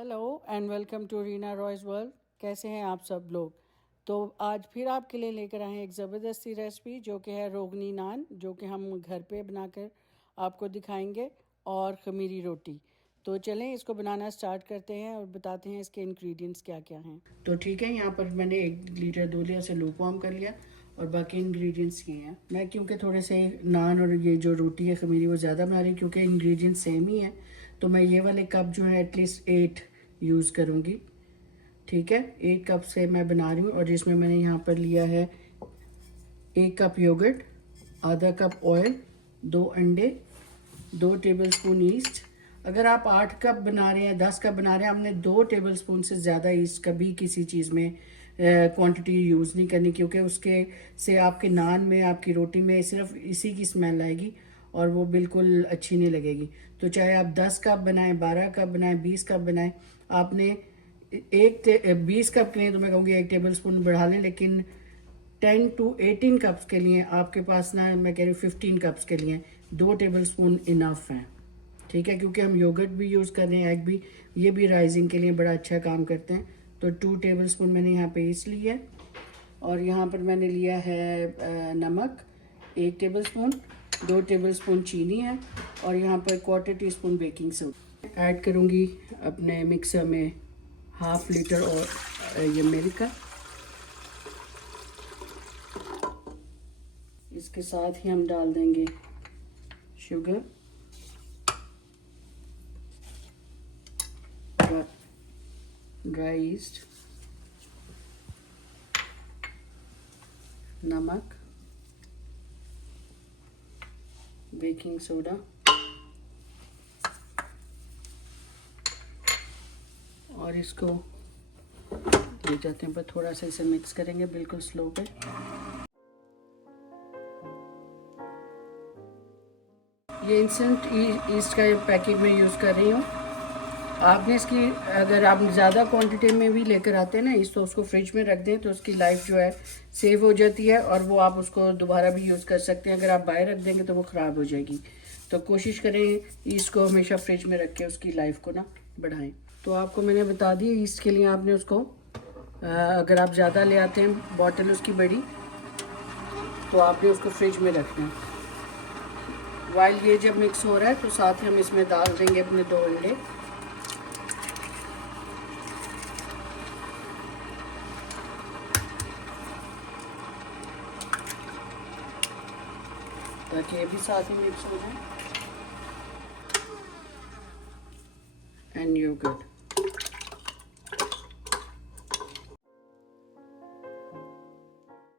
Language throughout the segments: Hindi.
Hello and welcome to Reena Roy's world. कैसे हैं आप सब लोग। तो आज फिर आपके लिए लेकर आए हैं एक ज़बरदस्ती रेसिपी जो कि है रोगनी नान, जो कि हम घर पे बनाकर आपको दिखाएंगे, और खमीरी रोटी। तो चलें इसको बनाना स्टार्ट करते हैं और बताते हैं इसके इंग्रेडिएंट्स क्या क्या हैं। तो ठीक है, यहाँ पर मैंने 1 लीटर 2 लीटर से लूपवार्म कर लिया और बाकी इंग्रेडिएंट्स ये हैं। मैं क्योंकि थोड़े से नान और ये जो रोटी है खमीरी वो ज़्यादा बना रही, क्योंकि इंग्रेडिएंट्स सेम ही है, तो मैं ये वाले कप जो है एटलीस्ट 8 यूज़ करूँगी। ठीक है, 8 कप से मैं बना रही हूँ। और इसमें मैंने यहाँ पर लिया है 1 कप योगर्ट, आधा कप ऑयल, 2 अंडे, 2 टेबलस्पून ईस्ट। अगर आप 8 कप बना रहे हैं, 10 कप बना रहे हैं, आपने 2 टेबलस्पून से ज़्यादा ईस्ट कभी किसी चीज़ में क्वांटिटी यूज़ नहीं करनी, क्योंकि उसके से आपके नान में, आपकी रोटी में सिर्फ इसी की स्मेल आएगी और वो बिल्कुल अच्छी नहीं लगेगी। तो चाहे आप 10 कप बनाएं, 12 कप बनाएं, 20 कप बनाएं, आपने 20 कप के लिए तो मैं कहूँगी 1 टेबलस्पून बढ़ा लें, लेकिन 10 to 18 कप्स के लिए आपके पास ना, मैं कह रही हूँ 15 कप्स के लिए 2 टेबलस्पून इनफ है। ठीक है, क्योंकि हम योगर्ट भी यूज़ कर रहे हैं, एग भी, ये भी राइजिंग के लिए बड़ा अच्छा काम करते हैं। तो 2 टेबलस्पून मैंने यहाँ पे ईस्ट लिया है, और यहाँ पर मैंने लिया है नमक 1 टेबलस्पून, 2 टेबलस्पून चीनी है, और यहाँ पर 1/4 टीस्पून बेकिंग सोडा ऐड करूँगी अपने मिक्सर में। 1/2 लीटर और ये मिल्क का, इसके साथ ही हम डाल देंगे शुगर, ड्राई ईस्ट, नमक, बेकिंग सोडा, और इसको ले जाते हैं पर थोड़ा सा इसे मिक्स करेंगे बिल्कुल स्लो पे। ये इंस्टेंट ईस्ट का पैकेट में यूज़ कर रही हूँ। आपने इसकी, अगर आप ज़्यादा क्वांटिटी में भी लेकर आते हैं ना इस, तो उसको फ्रिज में रख दें तो उसकी लाइफ जो है सेव हो जाती है, और वो आप उसको दोबारा भी यूज़ कर सकते हैं। अगर आप बाहर रख देंगे तो वो ख़राब हो जाएगी। तो कोशिश करें ईस्ट को हमेशा फ्रिज में रख के उसकी लाइफ को ना बढ़ाएं। तो आपको मैंने बता दिया, ईस्ट के लिए आपने उसको, अगर आप ज़्यादा ले आते हैं बॉटल उसकी बड़ी, तो आपने उसको फ्रिज में रखना है। वाइल ये जब मिक्स हो रहा है तो साथ ही हम इसमें डाल देंगे अपने 2 अंडे। ताकि ये भी साथ ही मिक्स हो जाए। एंड योगर्ट,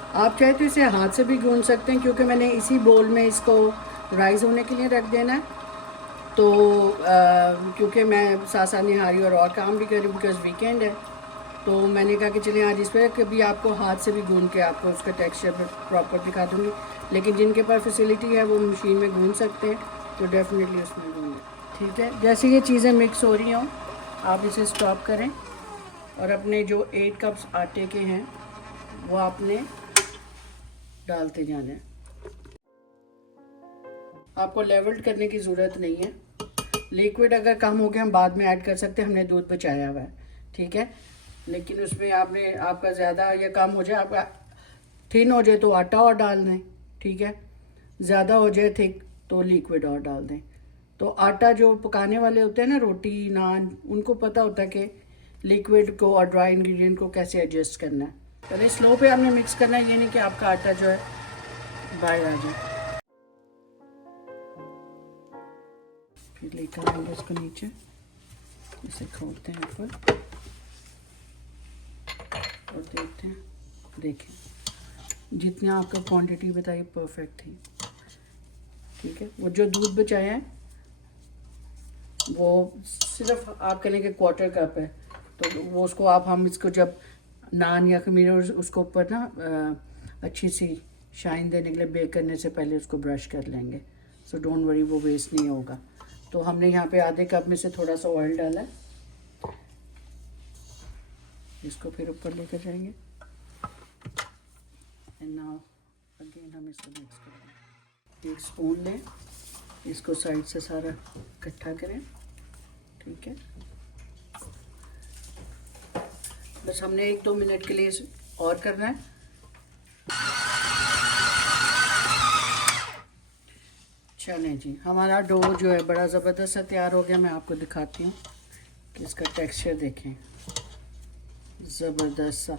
आप चाहे तो इसे हाथ से भी गूंद सकते हैं, क्योंकि मैंने इसी बोल में इसको राइस होने के लिए रख देना है। तो क्योंकि मैं साथ साथ निहारी और काम भी कर रही हूँ, बिकॉज वीकेंड है, तो मैंने कहा कि चलिए आज इस पर कभी आपको हाथ से भी गूंद के आपको उसका टेक्सचर प्रॉपर दिखा दूँगी। लेकिन जिनके पास फैसिलिटी है वो मशीन में गूंद सकते हैं, तो डेफिनेटली उसमें गूंदें। ठीक है, जैसे ये चीज़ें मिक्स हो रही हों आप इसे स्टॉप करें, और अपने जो 8 कप्स आटे के हैं वो आपने डालते जाना है। आपको लेवल्ड करने की ज़रूरत नहीं है। लिक्विड अगर कम हो गया हम बाद में ऐड कर सकते हैं, हमने दूध बचाया हुआ है। ठीक है, लेकिन उसमें आपने, आपका ज़्यादा या कम हो जाए, आपका थिन हो जाए तो आटा और डाल दें। ठीक है, ज़्यादा हो जाए थिक तो लिक्विड और डाल दें। तो आटा जो पकाने वाले होते हैं ना, रोटी नान, उनको पता होता है कि लिक्विड को और ड्राई इंग्रेडिएंट को कैसे एडजस्ट करना है। पहले स्लो पे आपने मिक्स करना है, ये नहीं कि आपका आटा जो है बाहर आ जाए। फिर लेकर आएंगे इसको नीचे, इसे खोलते हैं ऊपर और देखते हैं। देखें जितनी आपका क्वांटिटी बताइए परफेक्ट थी। ठीक है, वो जो दूध बचाया है वो सिर्फ आप कह लेंगे 1/4 कप है, तो वो उसको आप, हम इसको जब नान या खमीर उसको ऊपर ना अच्छी सी शाइन देने के लिए बेक करने से पहले उसको ब्रश कर लेंगे। सो डोंट वरी, वो वेस्ट नहीं होगा। तो हमने यहाँ पे आधे कप में से थोड़ा सा ऑयल डाला है, इसको फिर ऊपर लेकर जाएंगे। एंड नाउ अगेन हम इसको मिक्स करेंगे। 1 स्पून लें, इसको साइड से सारा इकट्ठा करें। ठीक है, बस हमने 1-2 मिनट के लिए और करना है। चलें जी, हमारा डो जो है बड़ा ज़बरदस्त सा तैयार हो गया। मैं आपको दिखाती हूँ कि इसका टेक्सचर देखें, ज़बरदस्त सा।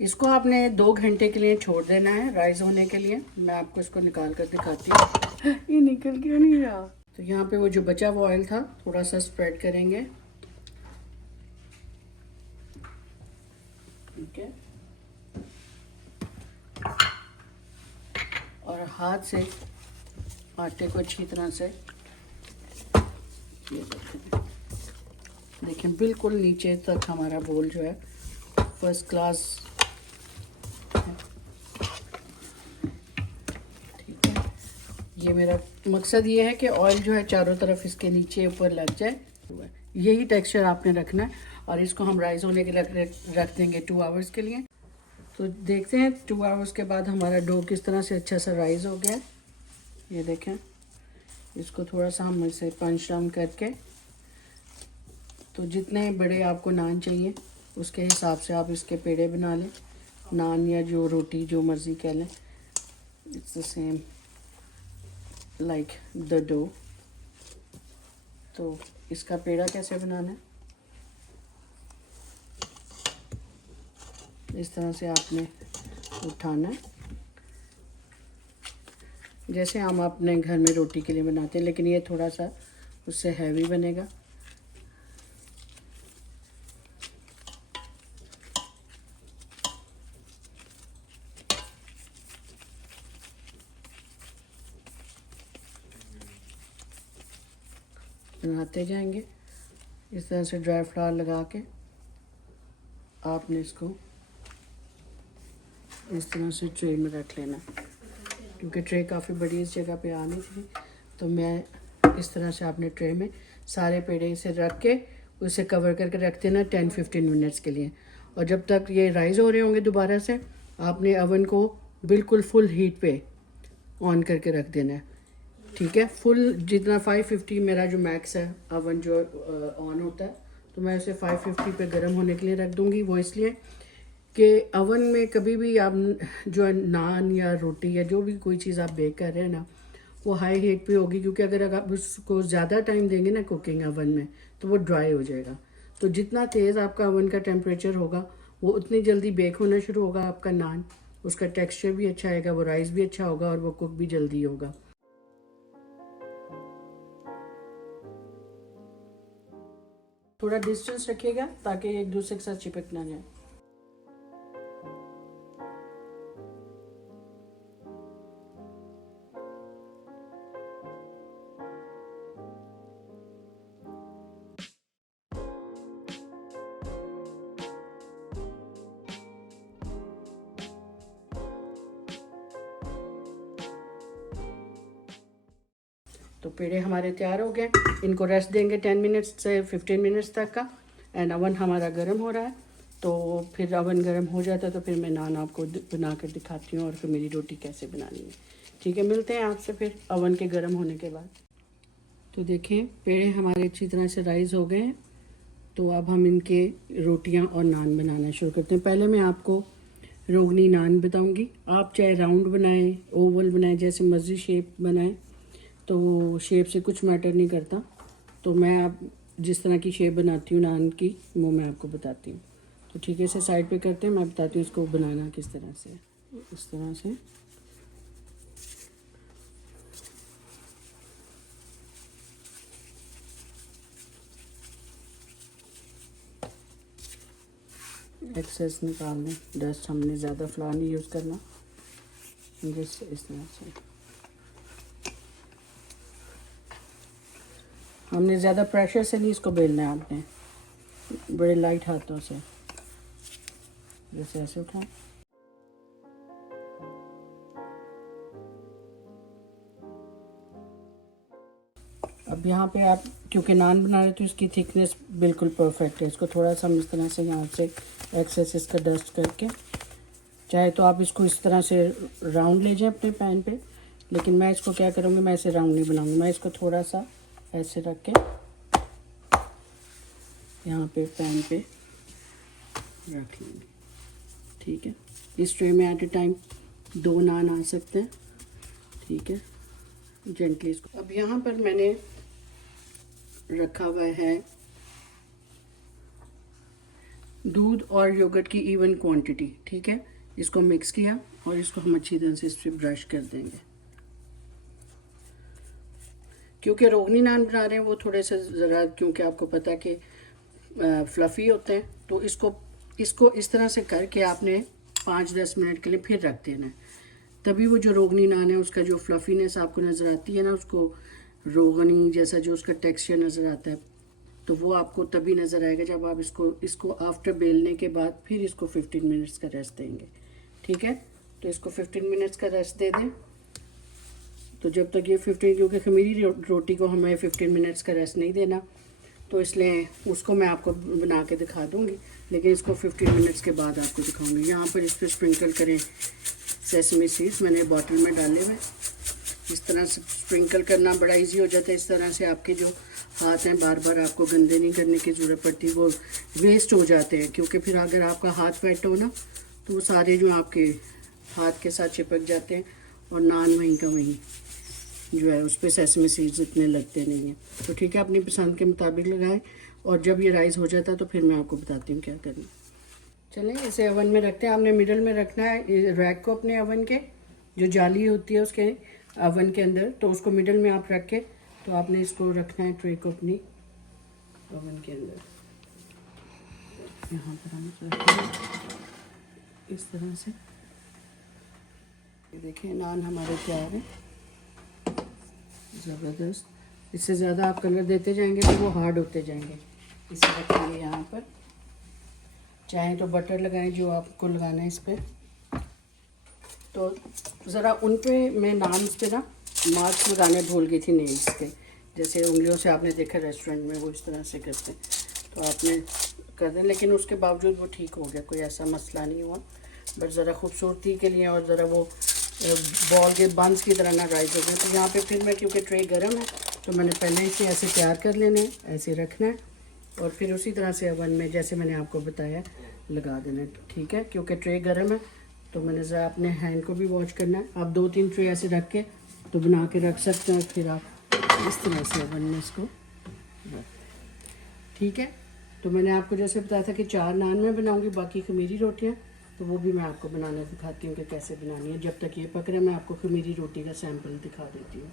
इसको आपने 2 घंटे के लिए छोड़ देना है राइस होने के लिए। मैं आपको इसको निकाल कर दिखाती हूँ। ये निकल क्यों नहीं रहा? तो यहाँ पे वो जो बचा हुआ ऑयल था थोड़ा सा स्प्रेड करेंगे, ठीक है, और हाथ से आटे को अच्छी तरह से ये देखें, बिल्कुल नीचे तक हमारा बोल जो है फर्स्ट क्लास, ठीक है। ये मेरा मकसद ये है कि ऑयल जो है चारों तरफ इसके नीचे ऊपर लग जाए। यही टेक्सचर आपने रखना है और इसको हम राइस होने के लिए रख देंगे 2 आवर्स के लिए। तो देखते हैं 2 आवर्स के बाद हमारा डो किस तरह से अच्छा सा राइस हो गया। ये देखें, इसको थोड़ा सा हम इसे पंच डाउन करके, तो जितने बड़े आपको नान चाहिए उसके हिसाब से आप इसके पेड़े बना लें, नान या जो रोटी जो मर्ज़ी कह लें। It's the same like the dough. तो इसका पेड़ा कैसे बनाना है, इस तरह से आपने उठाना है जैसे हम अपने घर में रोटी के लिए बनाते हैं, लेकिन ये थोड़ा सा उससे हैवी बनेगा। बनाते जाएंगे इस तरह से ड्राई फ्लावर लगा के। आपने इसको इस तरह से ट्रे में रख लेना, क्योंकि ट्रे काफ़ी बड़ी इस जगह पे आनी थी। तो मैं इस तरह से आपने ट्रे में सारे पेड़े इसे रख के उसे कवर करके रख देना 10-15 मिनट्स के लिए। और जब तक ये राइस हो रहे होंगे दोबारा से, आपने अवन को बिल्कुल फुल हीट पे ऑन करके रख देना है, ठीक है। फुल जितना 550 मेरा जो मैक्स है अवन जो ऑन होता है, तो मैं उसे 550 पे गर्म होने के लिए रख दूँगी। वो इसलिए कि अवन में कभी भी आप जो है नान या रोटी या जो भी कोई चीज़ आप बेक कर रहे हैं ना, वो हाई हीट पे होगी, क्योंकि अगर आप उसको ज़्यादा टाइम देंगे ना कुकिंग अवन में, तो वो ड्राई हो जाएगा। तो जितना तेज़ आपका अवन का टेम्परेचर होगा, वो उतनी जल्दी बेक होना शुरू होगा आपका नान, उसका टेक्स्चर भी अच्छा आएगा, वो राइस भी अच्छा होगा और वो कुक भी जल्दी होगा। थोड़ा डिस्टेंस रखिएगा ताकि एक दूसरे के साथ चिपक ना जाए। तो पेड़े हमारे तैयार हो गए। इनको रेस्ट देंगे 10 मिनट्स से 15 मिनट्स तक का। एंड अवन हमारा गर्म हो रहा है, तो फिर अवन गर्म हो जाता है तो फिर मैं नान आपको बना कर दिखाती हूँ और फिर मेरी रोटी कैसे बनानी है, ठीक है। मिलते हैं आपसे फिर अवन के गर्म होने के बाद। तो देखें, पेड़े हमारे अच्छी तरह से राइस हो गए हैं। तो अब हम इनके रोटियाँ और नान बनाना शुरू करते हैं। पहले मैं आपको रोगनी नान बताऊँगी। आप चाहे राउंड बनाएँ, ओवल बनाएँ, जैसे मर्जी शेप बनाएँ, तो शेप से कुछ मैटर नहीं करता। तो मैं आप जिस तरह की शेप बनाती हूँ नान की, वो मैं आपको बताती हूँ। तो ठीक है, इसे साइड पे करते हैं, मैं बताती हूँ इसको बनाना किस तरह से। इस तरह से एक्सेस निकाल दें, डस्ट, हमने ज़्यादा फ्लावर नहीं यूज़ करना। जैसे इस तरह से हमने ज़्यादा प्रेशर से नहीं इसको बेलना है, आपने बड़े लाइट हाथों से जैसे ऐसे उठाएं। अब यहाँ पे आप क्योंकि नान बना रहे तो इसकी थिकनेस बिल्कुल परफेक्ट है। इसको थोड़ा सा हम इस तरह से यहाँ से एक्सेस इसका डस्ट करके, चाहे तो आप इसको इस तरह से राउंड ले जाएं अपने पैन पे, लेकिन मैं इसको क्या करूँगी, मैं इसे राउंड नहीं बनाऊँगी। मैं इसको थोड़ा सा ऐसे रख के यहाँ पे पैन पे रख लेंगे। ठीक है, इस ट्रे में एट ए टाइम 2 नान आ सकते हैं। ठीक है, जेंटली इसको। अब यहाँ पर मैंने रखा हुआ है दूध और योगर्ट की इवन क्वांटिटी। ठीक है, इसको मिक्स किया और इसको हम अच्छी तरह से इस पर ब्रश कर देंगे। क्योंकि रोगनी नान बना रहे हैं वो थोड़े से ज़रा, क्योंकि आपको पता है कि फ्लफ़ी होते हैं, तो इसको इस तरह से करके आपने 5-10 मिनट के लिए फिर रख देना है। तभी वो जो रोगनी नान है उसका जो फ्लफ़ीनेस आपको नज़र आती है ना, उसको रोगनी जैसा जो उसका टेक्सचर नज़र आता है, तो वो आपको तभी नज़र आएगा जब आप इसको आफ्टर बेलने के बाद फिर इसको 15 मिनट्स का रेस्ट देंगे। ठीक है, तो इसको 15 मिनट्स का रेस्ट दे दें। तो जब तक ये 15, क्योंकि खमीरी रोटी को हमें 15 मिनट्स का रेस्ट नहीं देना, तो इसलिए उसको मैं आपको बना के दिखा दूँगी, लेकिन इसको 15 मिनट्स के बाद आपको दिखाऊँगी। यहाँ पर इस पर स्प्रिंकल करें सेसमी सीड्स, मैंने बॉटल में डाले हुए। इस तरह से स्प्रिंकल करना बड़ा इजी हो जाता है। इस तरह से आपके जो हाथ हैं बार बार आपको गंदे नहीं करने की ज़रूरत पड़ती, वो वेस्ट हो जाते हैं। क्योंकि फिर अगर आपका हाथ वेट हो ना, तो वो सारे जो आपके हाथ के साथ चिपक जाते हैं और नान वहीं का वहीं जो है उस पर सेसमी सीड्स इतने लगते नहीं हैं। तो ठीक है, अपनी पसंद के मुताबिक लगाएं, और जब ये राइस हो जाता है तो फिर मैं आपको बताती हूँ क्या करना। चलें, इसे ओवन में रखते हैं। आपने मिडल में रखना है रैक को अपने ओवन के, जो जाली होती है उसके ओवन के अंदर, तो उसको मिडल में आप रख के, तो आपने इसको रखना है ट्रे को अपनी ओवन के अंदर। यहाँ पर हम रखेंगे इस तरह से। ये देखिए नान हमारे तैयार हैं, ज़बरदस्त। इससे ज़्यादा आप कलर देते जाएंगे तो वो हार्ड होते जाएंगे। इसे रखेंगे यहाँ पर। चाहें तो बटर लगाएं जो आपको लगाना है इस पर। तो ज़रा उन पे मैं नान्स पे ना मार्क्स लगाने भूल गई थी नेल्स के, जैसे उंगलियों से आपने देखा रेस्टोरेंट में वो इस तरह से करते हैं, तो आपने कर दें। लेकिन उसके बावजूद वो ठीक हो गया, कोई ऐसा मसला नहीं हुआ। बट ज़रा खूबसूरती के लिए और ज़रा वो बॉल के बंस की तरह ना राइस हो गए। तो यहाँ पे फिर मैं, क्योंकि ट्रे गर्म है, तो मैंने पहले इसे ऐसे तैयार कर लेने हैं, ऐसे रखना है, और फिर उसी तरह से ओवन में जैसे मैंने आपको बताया लगा देना है। ठीक है, क्योंकि ट्रे गर्म है, तो मैंने ज़रा अपने हैंड को भी वॉश करना है। आप 2-3 ट्रे ऐसे रख के तो बना के रख सकते हैं, फिर आप इस तरह से ओवन में इसको रख। ठीक है, तो मैंने आपको जैसे बताया था कि 4 नान में बनाऊंगी, बाकी खमीरी रोटियां तो वो भी मैं आपको बनाना दिखाती हूँ कि कैसे बनानी है। जब तक ये पक रहा है मैं आपको खमीरी रोटी का सैंपल दिखा देती हूँ।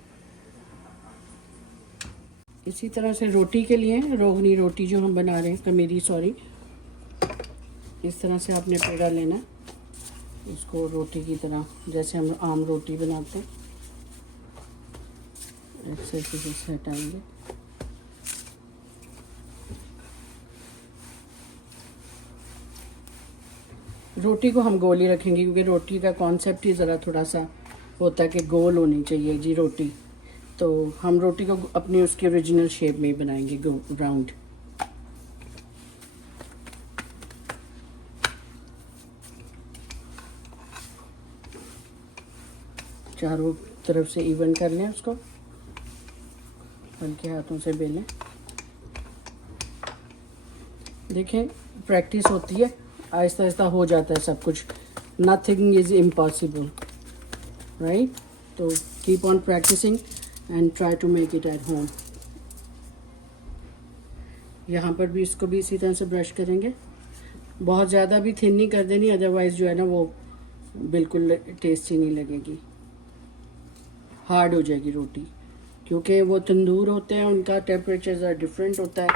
इसी तरह से रोटी के लिए रोगनी रोटी जो हम बना रहे हैं, खमीरी सॉरी, इस तरह से आपने पेड़ा लेना, इसको रोटी की तरह जैसे हम आम रोटी बनाते हैं ऐसे से हटाएंगे। रोटी को हम गोल ही रखेंगे, क्योंकि रोटी का कॉन्सेप्ट ही ज़रा थोड़ा सा होता है कि गोल होनी चाहिए जी रोटी। तो हम रोटी को अपनी उसकी ओरिजिनल शेप में ही बनाएंगे, राउंड। चारों तरफ से इवन कर लें उसको, हल्के हाथों से बेलें। देखें, प्रैक्टिस होती है, आहिस्ता आहिस्ता हो जाता है सब कुछ। Nothing is impossible, right? So keep on practising and try to make it at home. यहाँ पर भी इसको भी इसी तरह से ब्रश करेंगे। बहुत ज़्यादा भी थिन नहीं कर देनी, अदरवाइज़ जो है ना वो बिल्कुल टेस्टी नहीं लगेगी, हार्ड हो जाएगी रोटी। क्योंकि वो तंदूर होते हैं, उनका टेम्परेचर ज़रा डिफरेंट होता है,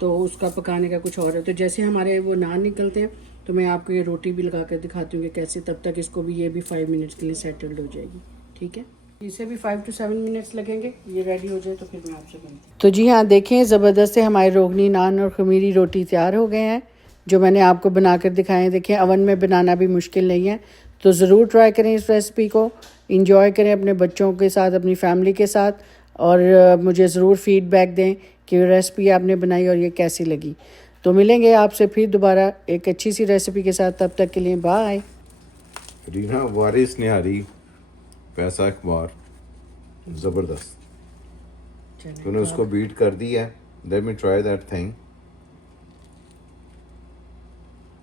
तो उसका पकाने का कुछ और है। तो जैसे हमारे वो नान निकलते हैं तो मैं आपको ये रोटी भी लगा कर दिखाती हूँ कि कैसे। तब तक इसको भी, ये भी 5 मिनट्स के लिए सेटल्ड हो जाएगी। ठीक है, इसे भी 5 to 7 मिनट्स लगेंगे, ये रेडी हो जाए तो फिर मैं आपसे मिलती हूँ। तो जी हाँ, देखें ज़बरदस्त से हमारे रोगनी नान और खमीरी रोटी तैयार हो गए हैं, जो मैंने आपको बना कर दिखाए। देखें, ओवन में बनाना भी मुश्किल नहीं है, तो ज़रूर ट्राई करें इस रेसिपी को, इंजॉय करें अपने बच्चों के साथ, अपनी फैमिली के साथ, और मुझे ज़रूर फीडबैक दें कि रेसिपी आपने बनाई और ये कैसी लगी। तो मिलेंगे आपसे फिर दोबारा एक अच्छी सी रेसिपी के साथ, तब तक के लिए बाय। रीना वारिस निहारी पैसा अखबार, ज़बरदस्त। तूने उसको बीट कर दी है। Let me try that thing.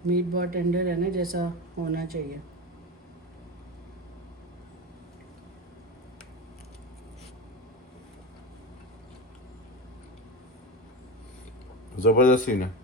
Meat बहुत टेंडर है ना, जैसा होना चाहिए। जबरदस्त सीन है।